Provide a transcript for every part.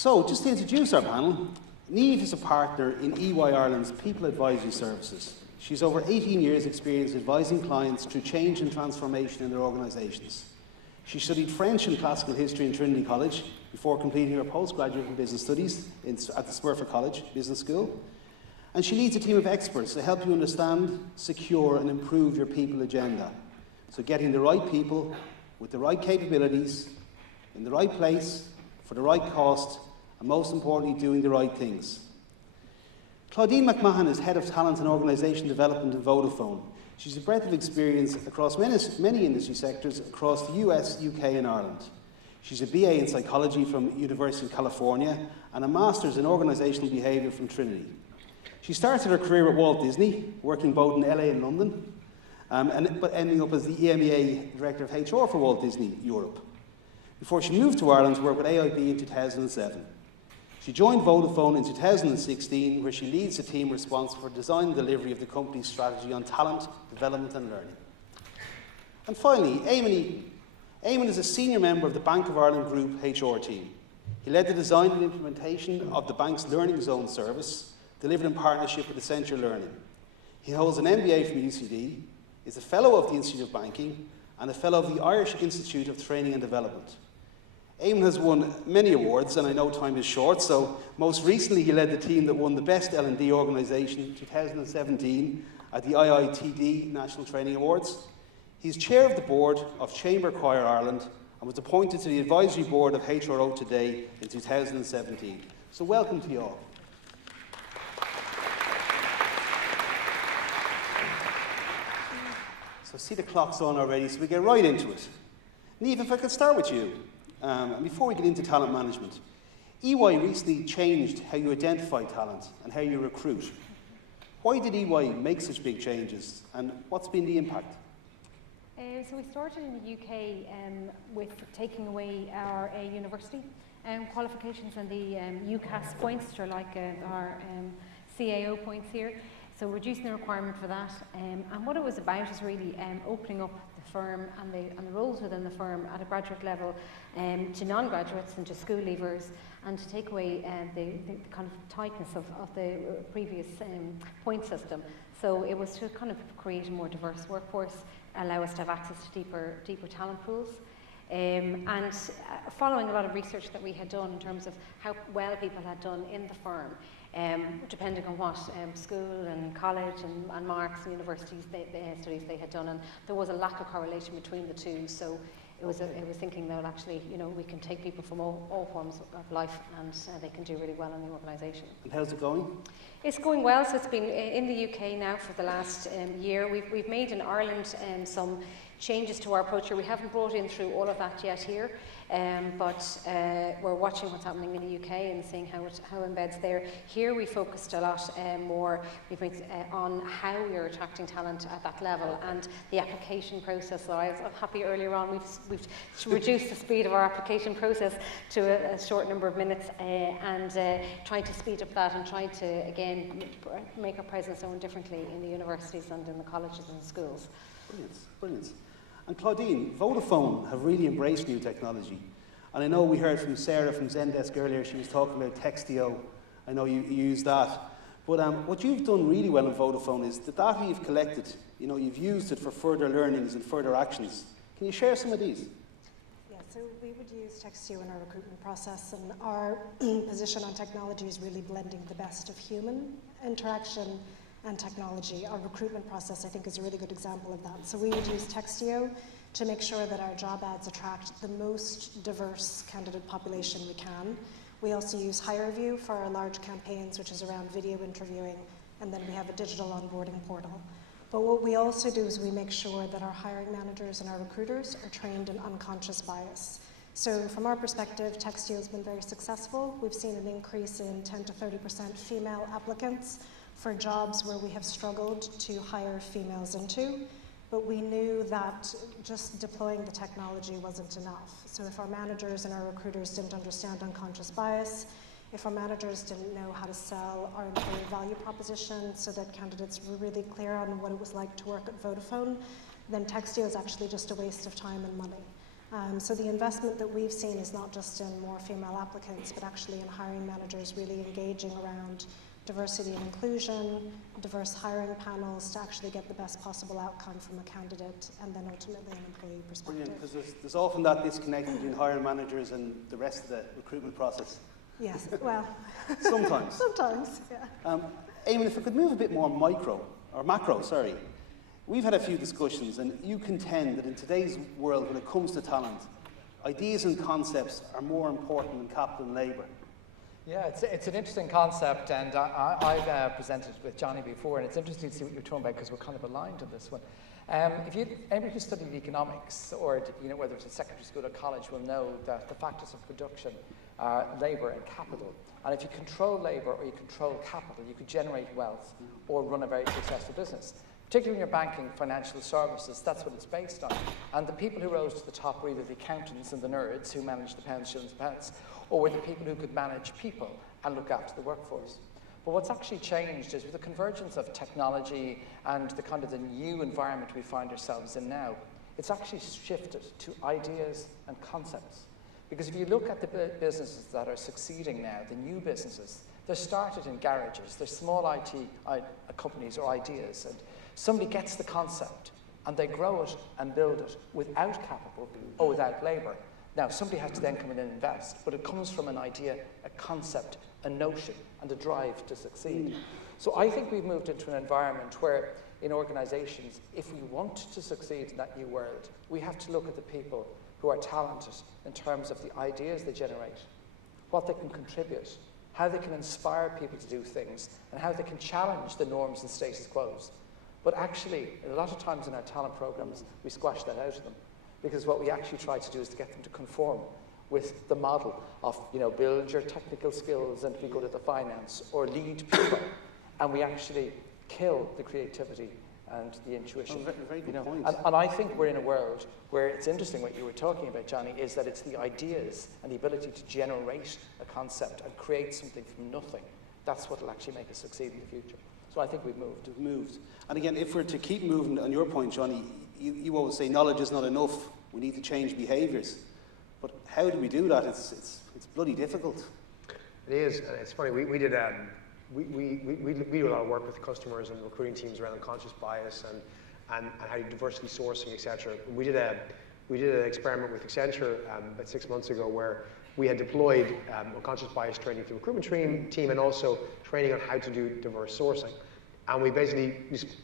So, just to introduce our panel, Niamh is a partner in EY Ireland's People Advisory Services. She's over 18 years' experience advising clients through change and transformation in their organisations. She studied French and Classical History in Trinity College before completing her postgraduate in Business Studies at the Smurfit College Business School. And she leads a team of experts to help you understand, secure and improve your people agenda. So getting the right people with the right capabilities, in the right place, for the right cost, and most importantly, doing the right things. Claudine McMahon is Head of Talent and Organisation Development in Vodafone. She's a breadth of experience across many industry sectors across the US, UK and Ireland. She's a BA in Psychology from University of California and a Master's in Organisational Behaviour from Trinity. She started her career at Walt Disney, working both in LA and London, but ending up as the EMEA Director of HR for Walt Disney Europe, before she moved to Ireland to work with AIB in 2007. She joined Vodafone in 2016, where she leads a team responsible for design and delivery of the company's strategy on talent, development and learning. And finally, Eamon is a senior member of the Bank of Ireland Group HR team. He led the design and implementation of the bank's Learning Zone service, delivered in partnership with Accenture Learning. He holds an MBA from UCD, is a Fellow of the Institute of Banking, and a Fellow of the Irish Institute of Training and Development. Eamon has won many awards, and I know time is short, so most recently he led the team that won the Best L&D Organisation in 2017 at the IITD National Training Awards. He's Chair of the Board of Chamber Choir Ireland and was appointed to the Advisory Board of HRO Today in 2017. So welcome to you all. So see the clock's on already, so we get right into it. Niamh, if I could start with you. And before we get into talent management, EY recently changed how you identify talent and how you recruit. Why did EY make such big changes, and what's been the impact? So we started in the UK with taking away our university qualifications and the UCAS points, which are like our CAO points here. So reducing the requirement for that, and what it was about is really opening up the firm and the roles within the firm at a graduate level to non-graduates and to school leavers, and to take away the kind of tightness of the previous point system. So it was to kind of create a more diverse workforce, allow us to have access to deeper talent pools. And following a lot of research that we had done in terms of how well people had done in the firm, depending on what school and college and marks and universities studies they had done, and there was a lack of correlation between the two. So it was thinking that actually, we can take people from all forms of life, and they can do really well in the organisation. And how's it going? It's going well. So it's been in the UK now for the last year. We've made in Ireland some changes to our approach here. We haven't brought in through all of that yet here, but we're watching what's happening in the UK and seeing how it embeds there. Here we focused a lot more on how we're attracting talent at that level and the application process. So I was happy earlier on we've reduced the speed of our application process to a short number of minutes, and trying to speed up that and trying to again make our presence known differently in the universities and in the colleges and schools. Brilliant. And Claudine, Vodafone have really embraced new technology. And I know we heard from Sarah from Zendesk earlier, she was talking about Textio. I know you use that. But what you've done really well in Vodafone is the data you've collected, you've used it for further learnings and further actions. Can you share some of these? Yeah, so we would use Textio in our recruitment process, and our position on technology is really blending the best of human interaction and technology. Our recruitment process, I think, is a really good example of that. So we would use Textio to make sure that our job ads attract the most diverse candidate population we can. We also use HireView for our large campaigns, which is around video interviewing, and then we have a digital onboarding portal. But what we also do is we make sure that our hiring managers and our recruiters are trained in unconscious bias. So from our perspective, Textio has been very successful. We've seen an increase in 10 to 30% female applicants for jobs where we have struggled to hire females into, but we knew that just deploying the technology wasn't enough. So if our managers and our recruiters didn't understand unconscious bias, if our managers didn't know how to sell our employee value proposition so that candidates were really clear on what it was like to work at Vodafone, then Textio is actually just a waste of time and money. So the investment that we've seen is not just in more female applicants, but actually in hiring managers really engaging around diversity and inclusion, diverse hiring panels to actually get the best possible outcome from a candidate and then ultimately an employee perspective. Brilliant, because there's often that disconnect between hiring managers and the rest of the recruitment process. Yes, well, Sometimes. sometimes, yeah. Eamon, if I could move a bit more macro, sorry. We've had a few discussions, and you contend that in today's world, when it comes to talent, ideas and concepts are more important than capital and labour. Yeah, it's an interesting concept, and I've presented with Johnny before, and it's interesting to see what you're talking about because we're kind of aligned on this one. Anybody who studied economics, or whether it's a secondary school or college, will know that the factors of production are labour and capital. And if you control labour or you control capital, you could generate wealth or run a very successful business. Particularly when you're banking financial services, that's what it's based on. And the people who rose to the top were either the accountants and the nerds who managed the pounds, shillings, pence, or were the people who could manage people and look after the workforce. But what's actually changed is with the convergence of technology and the kind of the new environment we find ourselves in now, it's actually shifted to ideas and concepts. Because if you look at the businesses that are succeeding now, the new businesses, they're started in garages, they're small IT companies or ideas, and somebody gets the concept and they grow it and build it without capital or without labour. Now, somebody has to then come in and invest, but it comes from an idea, a concept, a notion, and a drive to succeed. So I think we've moved into an environment where in organisations, if we want to succeed in that new world, we have to look at the people who are talented in terms of the ideas they generate, what they can contribute, how they can inspire people to do things, and how they can challenge the norms and status quos. But actually, a lot of times in our talent programs, we squash that out of them, because what we actually try to do is to get them to conform with the model of, build your technical skills and be good at the finance, or lead people, and we actually kill the creativity and the intuition. Very good point. And I think we're in a world where it's interesting what you were talking about, Johnny, is that it's the ideas and the ability to generate a concept and create something from nothing. That's what will actually make us succeed in the future. So I think we've moved. And again, if we're to keep moving on your point, Johnny, you always say knowledge is not enough. We need to change behaviours. But how do we do that? It's bloody difficult. It is, and it's funny. We did we do a lot of work with customers and recruiting teams around unconscious bias and how diversity sourcing, etc. We did an experiment with Accenture about 6 months ago where we had deployed unconscious bias training to the recruitment team and also training on how to do diverse sourcing. And we basically,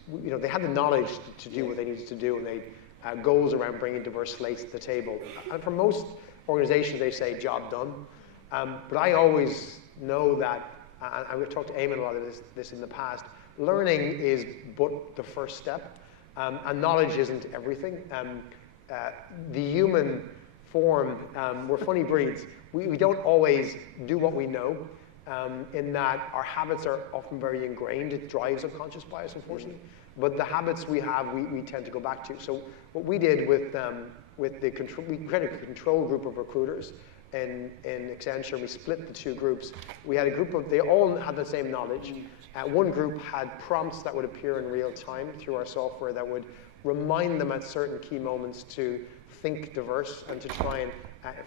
they had the knowledge to do what they needed to do, and they had goals around bringing diverse slates to the table. And for most organizations, they say job done. But I always know that, and I've talked to Eamon a lot of this in the past, learning is but the first step, and knowledge isn't everything. The human form, we're funny breeds. We don't always do what we know, in that our habits are often very ingrained. It drives unconscious bias, unfortunately. But the habits we have, we tend to go back to. So what we did we created a control group of recruiters in Accenture. We split the two groups. We had a group they all had the same knowledge. One group had prompts that would appear in real time through our software that would remind them at certain key moments to think diverse and to try and,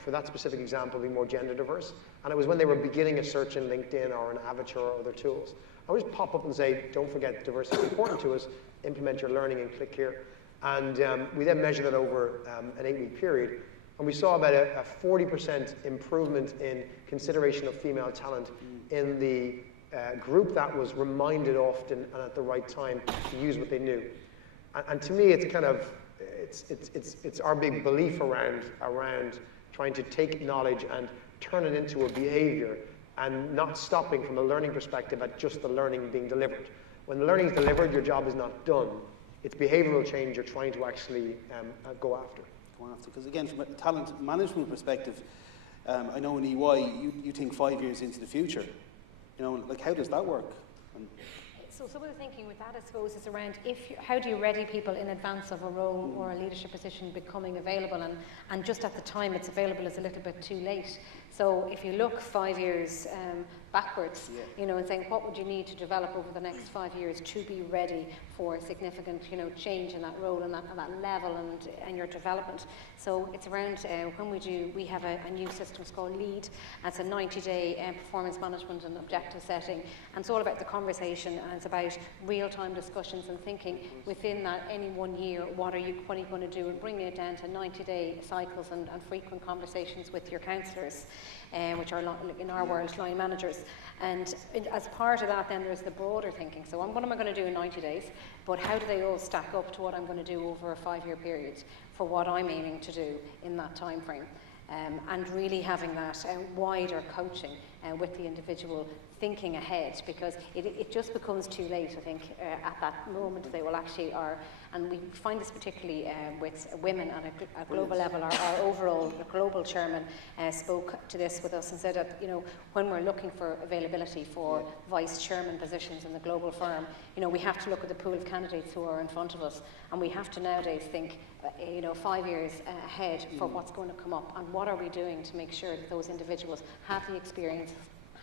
for that specific example, be more gender diverse. And it was when they were beginning a search in LinkedIn or in Avatar or other tools. I would just pop up and say, don't forget diversity is important to us, implement your learning and click here. And we then measured it over an 8-week period. And we saw about a 40% improvement in consideration of female talent in the group that was reminded often and at the right time to use what they knew. And to me, it's kind of, it's our big belief around trying to take knowledge and turn it into a behavior and not stopping from a learning perspective at just the learning being delivered. When the learning is delivered, your job is not done. It's behavioral change you're trying to actually go after. Because again, from a talent management perspective, I know in EY, you think 5 years into the future. How does that work? So some of the thinking with that, I suppose, is around how do you ready people in advance of a role or a leadership position becoming available, and just at the time it's available is a little bit too late. So if you look 5 years backwards, Yeah. you know, and saying what would you need to develop over the next 5 years to be ready for significant, you know, change in that role and that level and your development. So it's around when we have a new system called LEAD, and it's a 90-day performance management and objective setting, and it's all about the conversation, and it's about real-time discussions and thinking within that any 1 year, what are you going to do, and bringing it down to 90-day cycles and frequent conversations with your counsellors. Which are, in our world, line managers. And as part of that, then there's the broader thinking. So what am I going to do in 90 days? But how do they all stack up to what I'm going to do over a 5-year period for what I'm aiming to do in that time frame? And really having that wider coaching with the individual thinking ahead, because it just becomes too late, I think, at that moment they will actually and we find this particularly with women at a global level. Our overall global chairman spoke to this with us and said that, you know, when we're looking for availability for vice chairman positions in the global firm, you know, we have to look at the pool of candidates who are in front of us, and we have to nowadays think, you know, 5 years ahead for what's going to come up, and what are we doing to make sure that those individuals have the experience,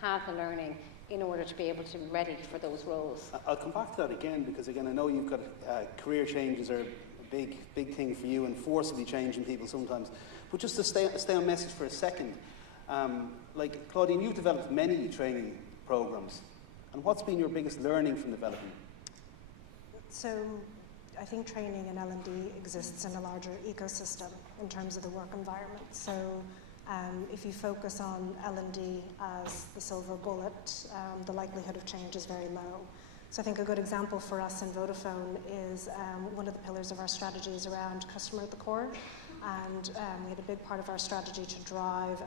have the learning, in order to be able to be ready for those roles. I'll come back to that again, because again I know you've got career changes are a big thing for you, and forcibly changing people sometimes. But just to stay on message for a second, like Claudine, you've developed many training programs, and what's been your biggest learning from developing? So I think training in L&D exists in a larger ecosystem in terms of the work environment. So if you focus on L&D as the silver bullet, the likelihood of change is very low. So I think a good example for us in Vodafone is one of the pillars of our strategy is around customer at the core. And we had a big part of our strategy to drive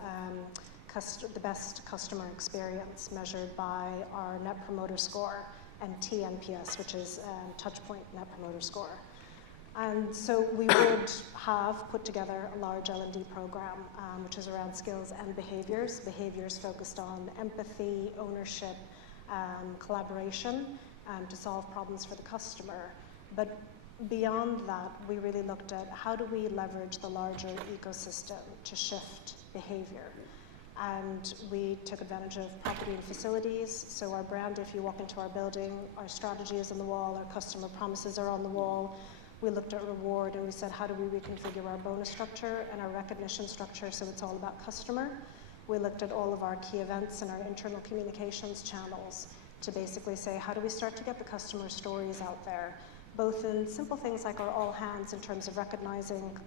the best customer experience measured by our Net Promoter Score and TNPS, which is Touchpoint Net Promoter Score. And so we would have put together a large L&D program, which is around skills and behaviours focused on empathy, ownership, collaboration, to solve problems for the customer. But beyond that, we really looked at how do we leverage the larger ecosystem to shift behaviour. And we took advantage of property and facilities. So our brand, if you walk into our building, our strategy is on the wall, our customer promises are on the wall. We looked at reward and we said, how do we reconfigure our bonus structure and our recognition structure so it's all about customer? We looked at all of our key events and our internal communications channels to basically say, how do we start to get the customer stories out there, both in simple things like our all hands in terms of recognizing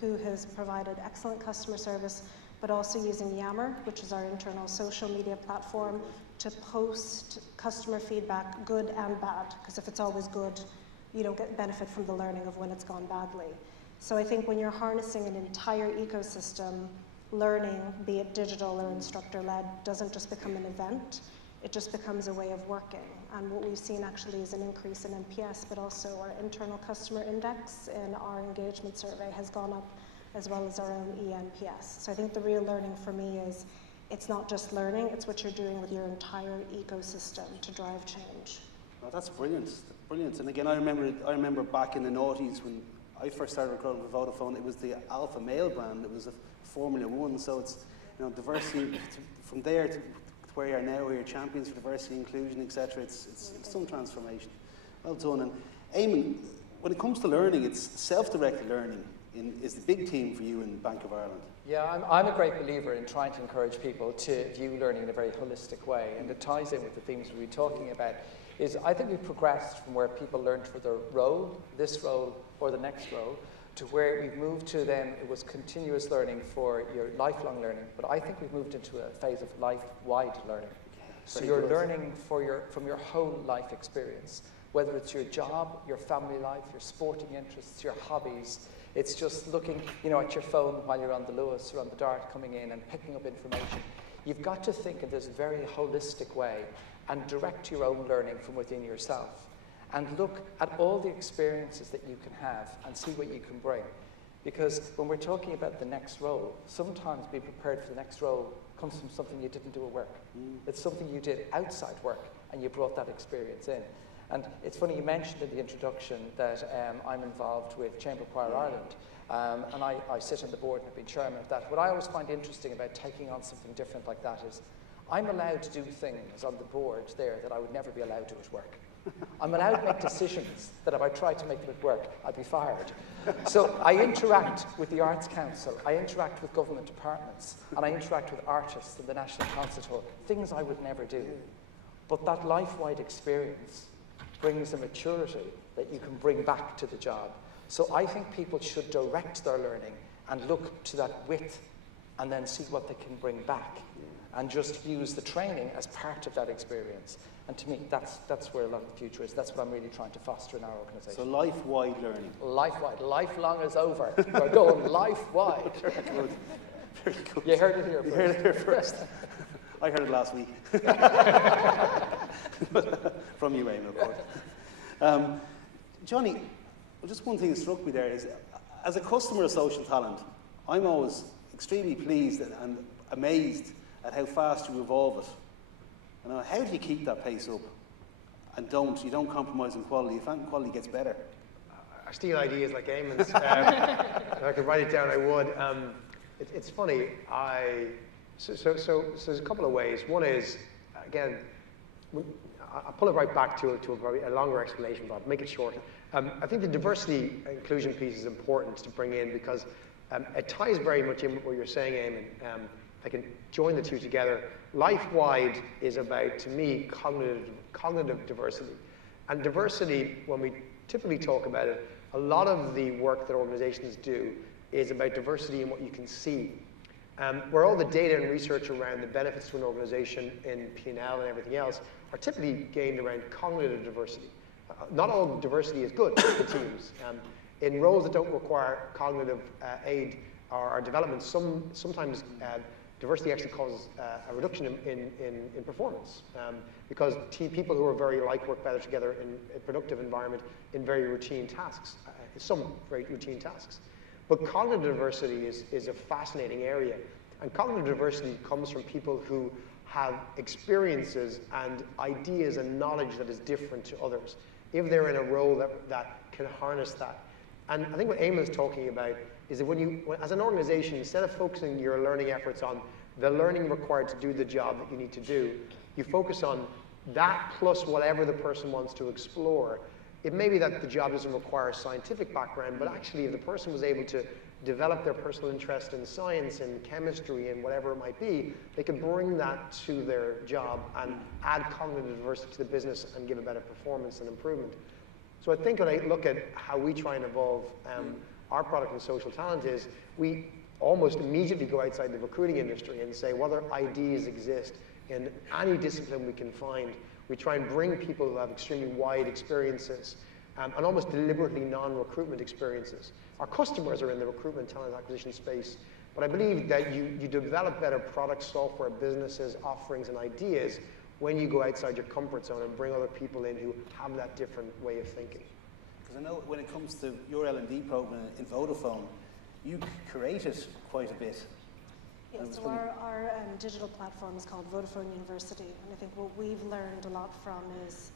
who has provided excellent customer service, but also using Yammer, which is our internal social media platform, to post customer feedback, good and bad, because if it's always good, you don't get benefit from the learning of when it's gone badly. So I think when you're harnessing an entire ecosystem, learning, be it digital or instructor-led, doesn't just become an event, it just becomes a way of working. And what we've seen actually is an increase in NPS, but also our internal customer index in our engagement survey has gone up, as well as our own eNPS. So I think the real learning for me is it's not just learning, it's what you're doing with your entire ecosystem to drive change. Oh, that's brilliant, brilliant. And again, I remember back in the noughties when I first started recruiting for Vodafone, it was the alpha male brand, it was a Formula One, so it's, you know, diversity, from there to where you are now, where you're champions for diversity, inclusion, etc. It's some transformation. Well done. And Eamon, when it comes to learning, it's self-directed learning is the big team for you in Bank of Ireland. Yeah, I'm a great believer in trying to encourage people to view learning in a very holistic way, and it ties in with the themes we're talking about. Is I think we've progressed from where people learned for their role, this role, or the next role, to where we've moved to then it was continuous learning for your lifelong learning. But I think we've moved into a phase of life-wide learning. So you're learning from your whole life experience, whether it's your job, your family life, your sporting interests, your hobbies. It's just looking, you know, at your phone while you're on the Lewis or on the Dart coming in and picking up information. You've got to think in this very holistic way and direct your own learning from within yourself. And look at all the experiences that you can have and see what you can bring. Because when we're talking about the next role, sometimes being prepared for the next role comes from something you didn't do at work. It's something you did outside work and you brought that experience in. And it's funny, you mentioned in the introduction that I'm involved with Chamber Choir Ireland, and I sit on the board and have been chairman of that. What I always find interesting about taking on something different like that is I'm allowed to do things on the board there that I would never be allowed to at work. I'm allowed to make decisions that if I tried to make them at work, I'd be fired. So I interact with the Arts Council, I interact with government departments, and I interact with artists in the National Concert Hall, things I would never do. But that life-wide experience brings a maturity that you can bring back to the job. So I think people should direct their learning and look to that width and then see what they can bring back and just use the training as part of that experience. And to me, that's where a lot of the future is. That's what I'm really trying to foster in our organisation. So life-wide learning. Life-wide. Lifelong is over. We're going life-wide. Very good. Very good. You heard it here first. You heard it here first. I heard it last week. From you, Eamon, of course. Johnny, just one thing that struck me there is, as a customer of social talent, I'm always extremely pleased and amazed at how fast you evolve it. How do you keep that pace up? And you don't compromise on quality. If quality gets better. I steal ideas like Eamon's. If I could write it down, I would. It's funny. So there's a couple of ways. One is, again, I'll pull it right back to probably a longer explanation, but I'll make it short. I think the diversity inclusion piece is important to bring in because it ties very much in with what you're saying, Eamon. I can join the two together. Life-wide is about, to me, cognitive diversity. And diversity, when we typically talk about it, a lot of the work that organizations do is about diversity in what you can see. Where all the data and research around the benefits to an organization in P&L and everything else are typically gained around cognitive diversity. Not all diversity is good for teams. In roles that don't require cognitive aid or development, sometimes diversity actually causes a reduction in performance because people who are very alike work better together in a productive environment in very routine tasks, some very routine tasks. But cognitive diversity is a fascinating area. And cognitive diversity comes from people who have experiences and ideas and knowledge that is different to others, if they're in a role that can harness that. And I think what Eamon's talking about is that as an organization, instead of focusing your learning efforts on the learning required to do the job that you need to do, you focus on that plus whatever the person wants to explore. It may be that the job doesn't require a scientific background, but actually if the person was able to develop their personal interest in science and chemistry and whatever it might be, they could bring that to their job and add cognitive diversity to the business and give a better performance and improvement. So I think when I look at how we try and evolve our product in social talent is we almost immediately go outside the recruiting industry and say what other ideas exist in any discipline we can find. We try and bring people who have extremely wide experiences and almost deliberately non-recruitment experiences. Our customers are in the recruitment talent acquisition space, but I believe that you develop better products, software, businesses, offerings, and ideas when you go outside your comfort zone and bring other people in who have that different way of thinking. Because I know when it comes to your L&D program in Vodafone, you created quite a bit. Yes, so our digital platform is called Vodafone University, and I think what we've learned a lot from is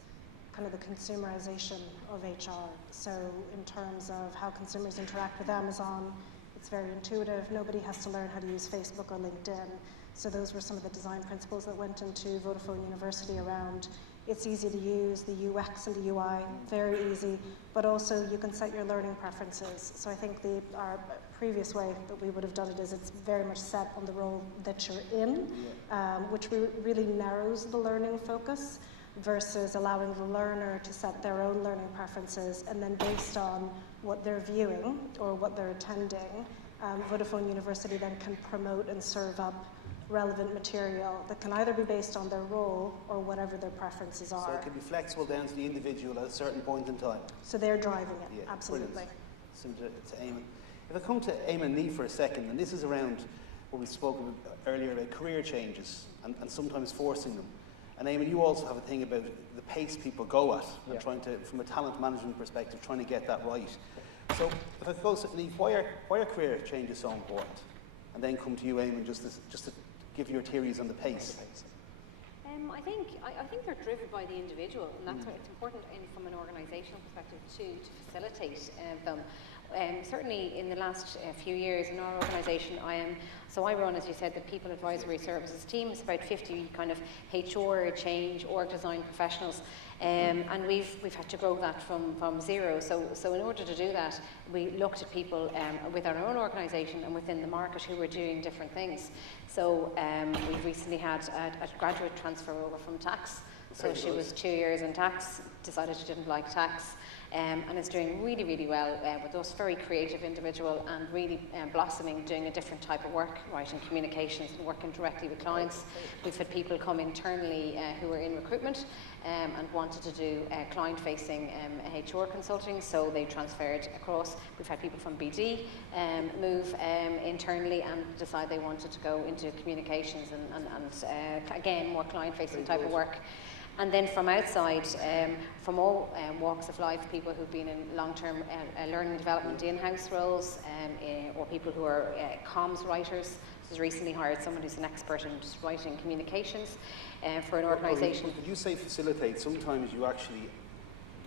kind of the consumerization of HR. So in terms of how consumers interact with Amazon, it's very intuitive. Nobody has to learn how to use Facebook or LinkedIn. So those were some of the design principles that went into Vodafone University around it's easy to use, the UX and the UI, very easy, but also you can set your learning preferences. So I think our previous way that we would have done it is it's very much set on the role that you're in, which really narrows the learning focus versus allowing the learner to set their own learning preferences, and then based on what they're viewing or what they're attending, Vodafone University then can promote and serve up relevant material that can either be based on their role or whatever their preferences are. So it can be flexible down to the individual at a certain point in time. So they're driving it, Yeah, absolutely. brilliant. Similar to Eamon. If I come to Eamon and Niamh for a second, and this is around what we spoke about earlier about career changes and sometimes forcing them. And Eamon, you also have a thing about the pace people go at and trying to, from a talent management perspective, trying to get that right. So if I go to Niamh, why are career changes so important? And then come to you, Eamon, just to give your theories on the pace. I think they're driven by the individual, and that's why it's important from an organisational perspective to facilitate them. Certainly in the last few years in our organisation, I run, as you said, the People Advisory Services team. It's about 50 kind of HR, change, org design professionals, and we've had to grow that from zero. So in order to do that, we looked at people with our own organisation and within the market who were doing different things. So we've recently had a graduate transfer over from tax. So she was 2 years in tax, decided she didn't like tax, and is doing really, really well with us. Very creative individual and really blossoming, doing a different type of work, writing communications and working directly with clients. We've had people come internally who are in recruitment and wanted to do client-facing HR consulting, so they transferred across. We've had people from BD move internally and decide they wanted to go into communications and again, more client-facing type of work. And then from outside, from all walks of life, people who've been in long-term learning and development in-house roles, or people who are comms writers. Just recently hired someone who's an expert in just writing communications for an organisation. Could you say facilitate? Sometimes you actually,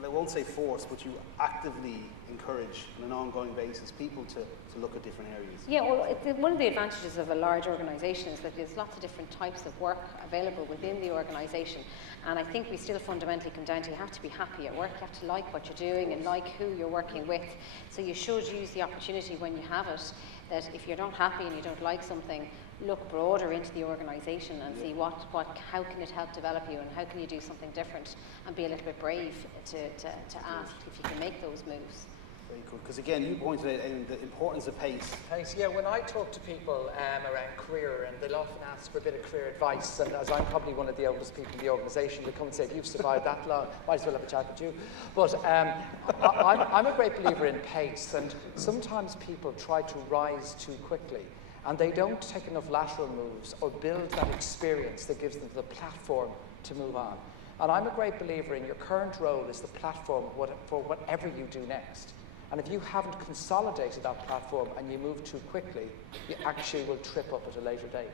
I won't say force, but you actively encourage on an ongoing basis people to look at different areas. Yeah, well, one of the advantages of a large organisation is that there's lots of different types of work available within the organisation. And I think we still fundamentally come down to you have to be happy at work, you have to like what you're doing and like who you're working with. So you should use the opportunity when you have it, that if you're not happy and you don't like something, look broader into the organisation and see how can it help develop you and how can you do something different, and be a little bit brave to ask if you can make those moves. Very good, because again, you pointed out the importance of pace. Pace, yeah. When I talk to people around career, and they'll often ask for a bit of career advice, and as I'm probably one of the oldest people in the organisation, they come and say, if you've survived that long, might as well have a chat with you. But I'm a great believer in pace, and sometimes people try to rise too quickly, and they don't take enough lateral moves or build that experience that gives them the platform to move on. And I'm a great believer in your current role is the platform for whatever you do next. And if you haven't consolidated that platform and you move too quickly, you actually will trip up at a later date.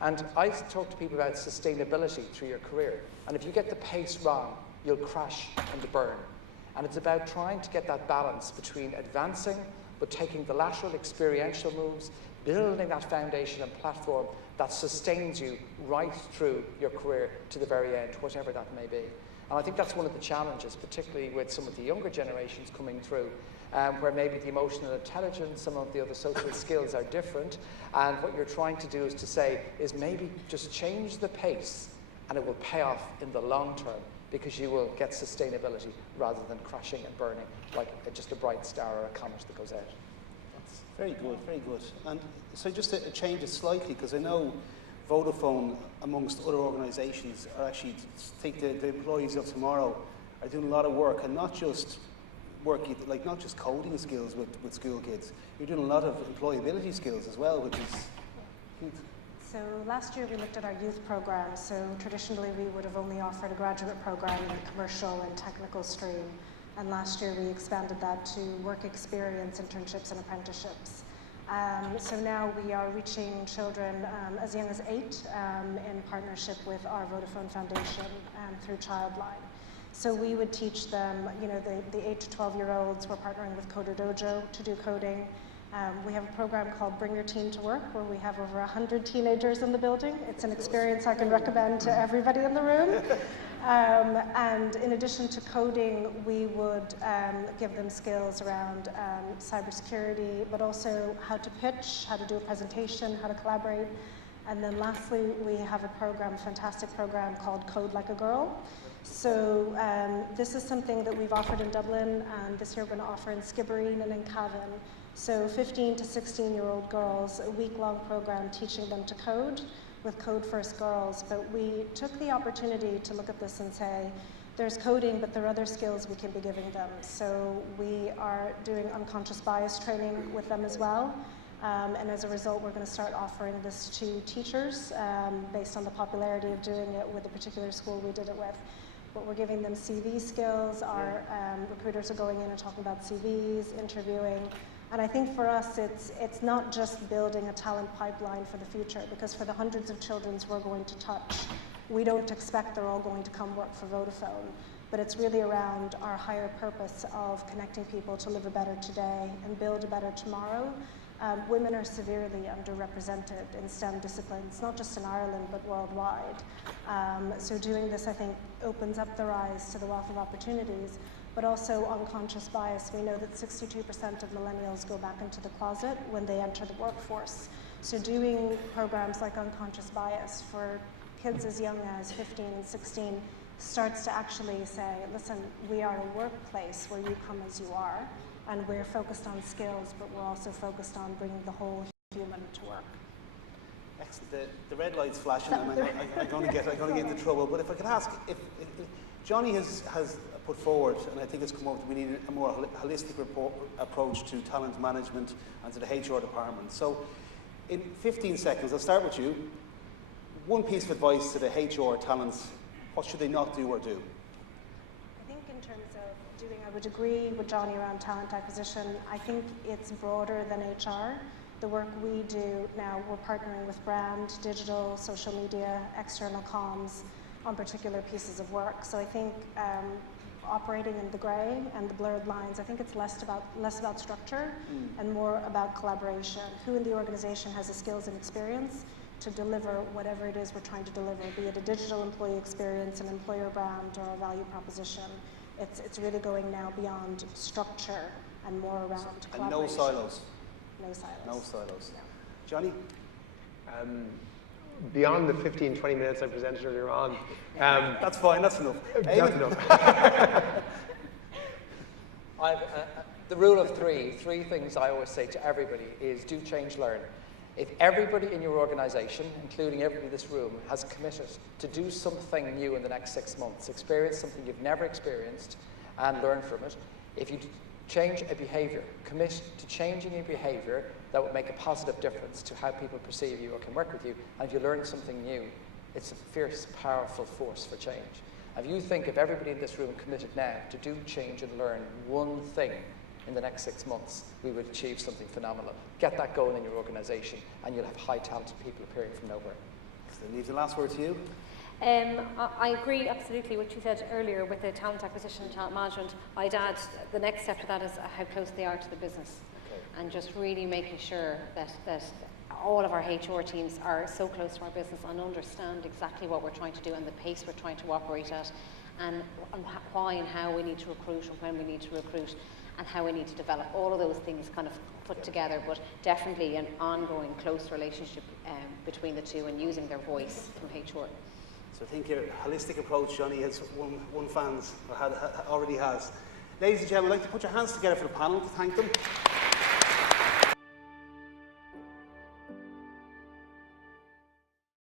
And I talk to people about sustainability through your career. And if you get the pace wrong, you'll crash and burn. And it's about trying to get that balance between advancing, but taking the lateral experiential moves, building that foundation and platform that sustains you right through your career to the very end, whatever that may be. And I think that's one of the challenges, particularly with some of the younger generations coming through, where maybe the emotional intelligence, some of the other social skills are different. And what you're trying to do is to say, is maybe just change the pace and it will pay off in the long term, because you will get sustainability rather than crashing and burning like just a bright star or a comet that goes out. That's very good, very good. And so just to change it slightly, because I know Vodafone, amongst other organisations, are actually, take the employees of tomorrow, are doing a lot of work, and not just not just coding skills with school kids. You're doing a lot of employability skills as well, which is huge. So last year we looked at our youth program. So traditionally we would have only offered a graduate program in the commercial and technical stream. And last year we expanded that to work experience, internships and apprenticeships. So now we are reaching children as young as 8 in partnership with our Vodafone Foundation through Childline. So we would teach them, the 8 to 12-year-olds, we're partnering with Coder Dojo to do coding. We have a program called Bring Your Team to Work, where we have over 100 teenagers in the building. It's an experience I can recommend to everybody in the room. And in addition to coding, we would give them skills around cybersecurity, but also how to pitch, how to do a presentation, how to collaborate. And then lastly, we have a program, a fantastic program called Code Like a Girl. So this is something that we've offered in Dublin, and this year we're going to offer in Skibbereen and in Cavan. So 15 to 16-year-old girls, a week-long program teaching them to code with Code First Girls. But we took the opportunity to look at this and say, there's coding, but there are other skills we can be giving them. So we are doing unconscious bias training with them as well. And as a result, we're going to start offering this to teachers based on the popularity of doing it with the particular school we did it with. But we're giving them CV skills. Our recruiters are going in and talking about CVs, interviewing. And I think for us, it's not just building a talent pipeline for the future, because for the hundreds of children we're going to touch, we don't expect they're all going to come work for Vodafone. but it's really around our higher purpose of connecting people to live a better today and build a better tomorrow. Women are severely underrepresented in STEM disciplines, not just in Ireland, but worldwide. So doing this, I think, opens up their eyes to the wealth of opportunities, but also unconscious bias. We know that 62% of millennials go back into the closet when they enter the workforce. So doing programs like unconscious bias for kids as young as 15 and 16 starts to actually say, listen, we are a workplace where you come as you are, and we're focused on skills, but we're also focused on bringing the whole human to work. Excellent. The red light's flashing, and I'm going to get into trouble. But if I could ask, if Johnny has put forward, and I think it's come up, we need a more holistic approach to talent management and to the HR department. So, in 15 seconds, I'll start with you. One piece of advice to the HR talents: what should they not do or do? I think in terms of doing, I would agree with Johnny around talent acquisition. I think it's broader than HR. The work we do now, we're partnering with brand, digital, social media, external comms on particular pieces of work. So I think operating in the grey and the blurred lines, I think it's less about structure and more about collaboration. Who in the organisation has the skills and experience to deliver whatever it is we're trying to deliver, be it a digital employee experience, an employer brand, or a value proposition. It's really going now beyond structure and more around collaboration. And no silos. No silos. No silos. No. Johnny? Beyond the 15, 20 minutes I presented earlier on. That's fine, that's enough. That's enough. The rule of three things I always say to everybody is do, change, learn. If everybody in your organisation, including everybody in this room, has committed to do something new in the next 6 months, experience something you've never experienced and learn from it, if you change a behaviour, commit to changing a behaviour that would make a positive difference to how people perceive you or can work with you, and if you learn something new, it's a fierce, powerful force for change. If you think if everybody in this room committed now to do, change and learn one thing in the next 6 months, we would achieve something phenomenal. Get that going in your organisation and you'll have high talented people appearing from nowhere. So leave the last word to you. I agree absolutely what you said earlier with the talent acquisition and talent management. I'd add the next step to that is how close they are to the business. Okay. And just really making sure that all of our HR teams are so close to our business and understand exactly what we're trying to do and the pace we're trying to operate at, and why and how we need to recruit and when we need to recruit and how we need to develop. All of those things kind of put together, but definitely an ongoing close relationship between the two and using their voice from HR. So I think your holistic approach, Johnny, has won fans, or already has. Ladies and gentlemen, I'd like to put your hands together for the panel to thank them.